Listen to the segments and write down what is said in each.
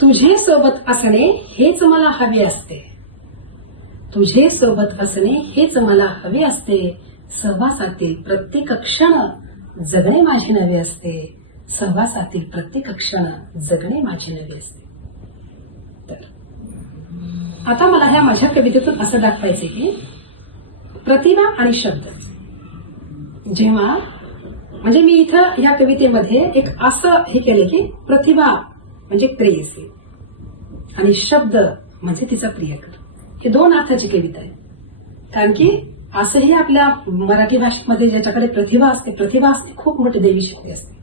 तुझे सोबत असणे हेच मला हवे असते. तुझे सोबत असणे हेच मला हवे असते. सहवासातील प्रत्येक क्षण जगणे माझे नवे असते. सहवासातील प्रत्येक क्षण जगणे माझे नवे असते. तर आता मला ह्या माझ्या कवितेतून असं दाखवायचे की प्रतिभा आणि शब्द जेव्हा म्हणजे मी इथं या कवितेमध्ये एक असं हे केले की प्रतिभा म्हणजे प्रेयसी आणि शब्द म्हणजे तिचा प्रियकर, हे दोन अर्थाची कविता आहे. कारण की असंही आपल्या मराठी भाषेमध्ये ज्याच्याकडे प्रतिभा असते खूप मोठी देवी शक्ती असते.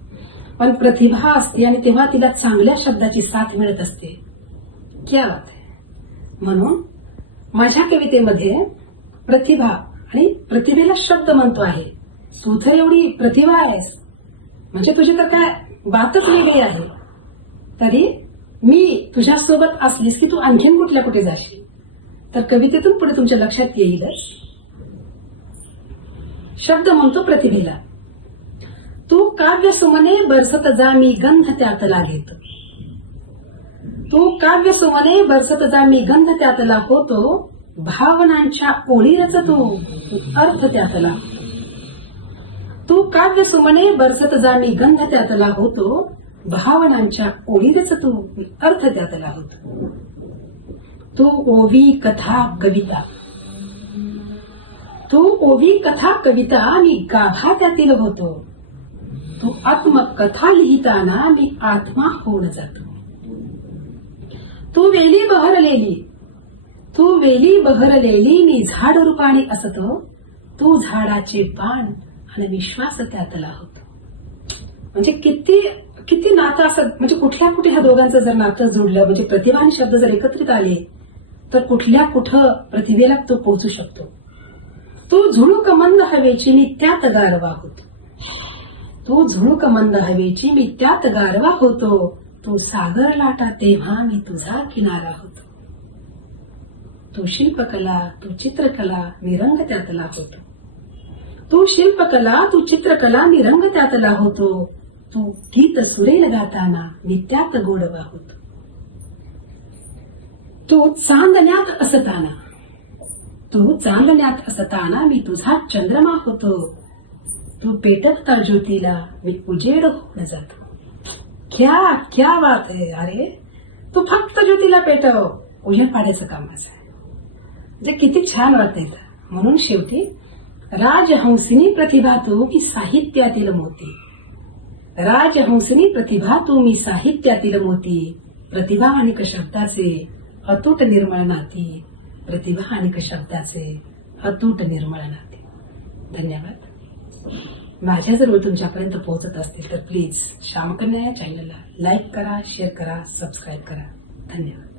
पण प्रतिभा असते आणि तेव्हा तिला चांगल्या शब्दाची साथ मिळत असते. क्या बात आहे. म्हणून माझ्या कवितेमध्ये प्रतिभा आणि प्रतिभेला शब्द म्हणतो आहे. तू तर एवढी प्रतिभा आहेस म्हणजे तुझी तर काय बातच वेगळी आहे. तरी मी तुझ्यासोबत असलीस की तू आणखीन कुठे जाशील. तर कवितेतून पुढे तुमच्या लक्षात येईलच. शब्द म्हणतो प्रतिभेला. तू काव्य सुमने बरसत जा मी गंध त्यातला घेतो. तू काव्य सुमने बरसत जा मी गंध त्यातला होतो. भावनांच्या ओळी रचतो अर्थ त्यातला. तू काव्य सुमने बरसत जा मी गंध त्यातला होतो. भावनांच्या ओळी रचतो अर्थ त्यातला होतो. तू ओवी कथा कविता. तू ओवी कथा कविता मी गाभा त्यातील होतो. तू आत्मकथा लिहिताना मी आत्मा होऊन जातो. तू वेली बहरलेली मी झाड रूपाने असतो. तू झाडाचे पान आणि विश्वास त्यातला होतो. म्हणजे किती नातं असं म्हणजे कुठल्या कुठे ह्या दोघांचं जर नातं जोडलं म्हणजे प्रतिभा आणि शब्द जर एकत्रित आले तर कुठं प्रतिभेला तो पोहोचू शकतो. तू झुळूक मंद हवेची मी त्यात गारवा होतो. तू झुळूक मंद हवेची मी त्यात गारवा होतो. तू सागर लाटा तेव्हा मी तुझा किनारा होतो. तू शिल्पकला तू चित्रकला मी रंग त्यातला होतो. तू शिल्पकला तू चित्रकला मी रंग त्यातला होतो. तू गीत सुरेल गाताना मी त्यात गोडवा होतो. तू चांदण्यात असताना मी तुझा चंद्रमा होतो. तू पेटवता ज्योतीला मी उजेड होऊन जातो. क्या बात आहे. अरे तू फक्त ज्योतीला पेटव, उजेड पाडायचं काम आहे. म्हणजे किती छान वाटतंय. म्हणून शेवटी राजहंसिनी प्रतिभा तू की साहित्यातील मोती. राजहंसिनी प्रतिभा तू मी साहित्यातील मोती. प्रतिभा आणि शब्दाचे अतूट निर्मळ नाती. प्रतिभा आणि शब्दाचे अतूट निर्मळ नाती. धन्यवाद. माझ्या जर तुमच्यापर्यंत पोहोचत असतील तर प्लीज श्यामकन्या या चॅनलला लाईक करा, शेअर करा, सबस्क्राईब करा. धन्यवाद.